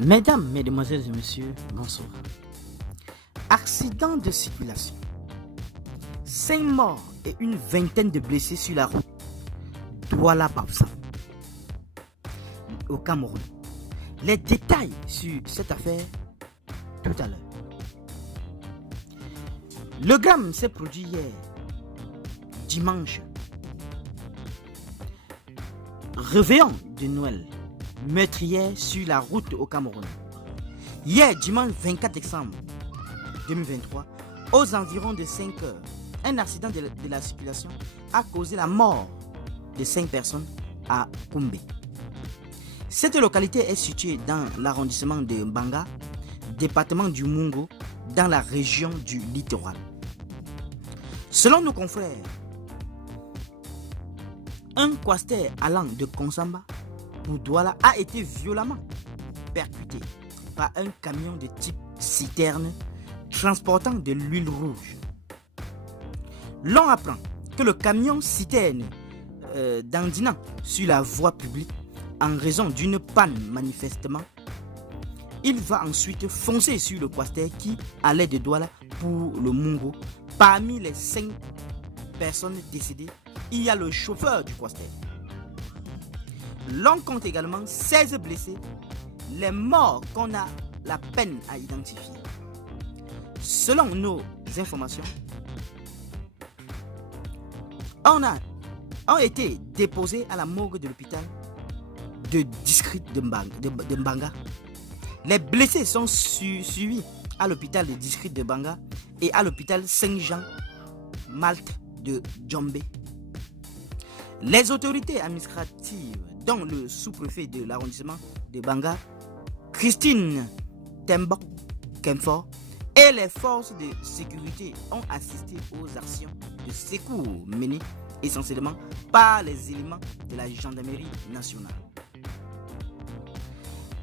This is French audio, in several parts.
Mesdames, Mesdemoiselles et Messieurs, bonsoir. Accident de circulation. 5 morts et une vingtaine de blessés sur la route Douala-Bafoussam, au Cameroun. Les détails sur cette affaire tout à l'heure. Le drame s'est produit hier, dimanche. Réveillon de Noël, meurtrière sur la route au Cameroun. Hier, dimanche 24 décembre 2023, aux environs de 5 heures, un accident de la circulation a causé la mort de 5 personnes à Koumbe. Cette localité est située dans l'arrondissement de Mbanga, département du Mungo, dans la région du littoral. Selon nos confrères, un quaster allant de Konsamba pour Douala a été violemment percuté par un camion de type citerne transportant de l'huile rouge. L'on apprend que le camion citerne dandinant sur la voie publique en raison d'une panne manifestement, il va ensuite foncer sur le quaster qui allait de Douala pour le Mungo. Parmi les 5 personnes décédées, il y a le chauffeur du quaster. L'on compte également 16 blessés, les morts qu'on a la peine à identifier. Selon nos informations, ont été déposés à la morgue de l'hôpital de district de Mbanga. Les blessés sont suivis à l'hôpital de district de Mbanga et à l'hôpital Saint-Jean-Malte de Djombe. Les autorités administratives, dont le sous-préfet de l'arrondissement de Mbanga, Christine Tembok Kemfort, et les forces de sécurité ont assisté aux actions de secours menées essentiellement par les éléments de la gendarmerie nationale.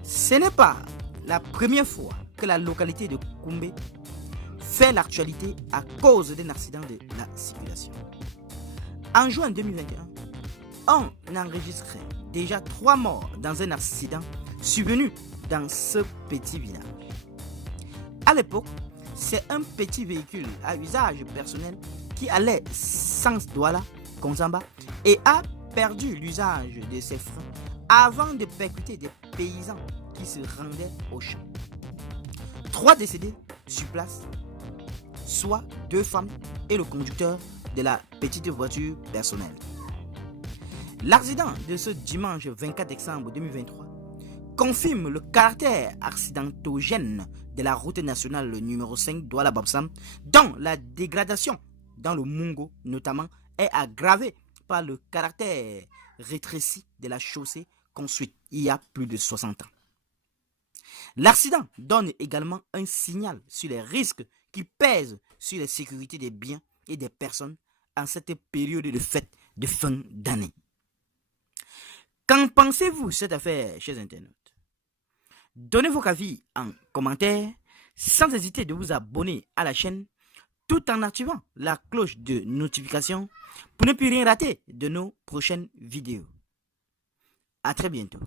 Ce n'est pas la première fois que la localité de Koumbe fait l'actualité à cause d'un accident de la circulation. En juin 2021, on enregistrait déjà 3 morts dans un accident survenu dans ce petit village. À l'époque, c'est un petit véhicule à usage personnel qui allait sans Douala, Konsamba, et a perdu l'usage de ses freins avant de percuter des paysans qui se rendaient au champ. 3 décédés sur place, soit 2 femmes et le conducteur de la petite voiture personnelle. L'accident de ce dimanche 24 décembre 2023 confirme le caractère accidentogène de la route nationale numéro 5 Douala-Bafoussam, dont la dégradation dans le Mungo notamment est aggravée par le caractère rétréci de la chaussée construite il y a plus de 60 ans. L'accident donne également un signal sur les risques qui pèsent sur la sécurité des biens et des personnes en cette période de fête de fin d'année. Qu'en pensez-vous de cette affaire, chers internautes? Donnez vos avis en commentaire, sans hésiter de vous abonner à la chaîne, tout en activant la cloche de notification pour ne plus rien rater de nos prochaines vidéos. À très bientôt.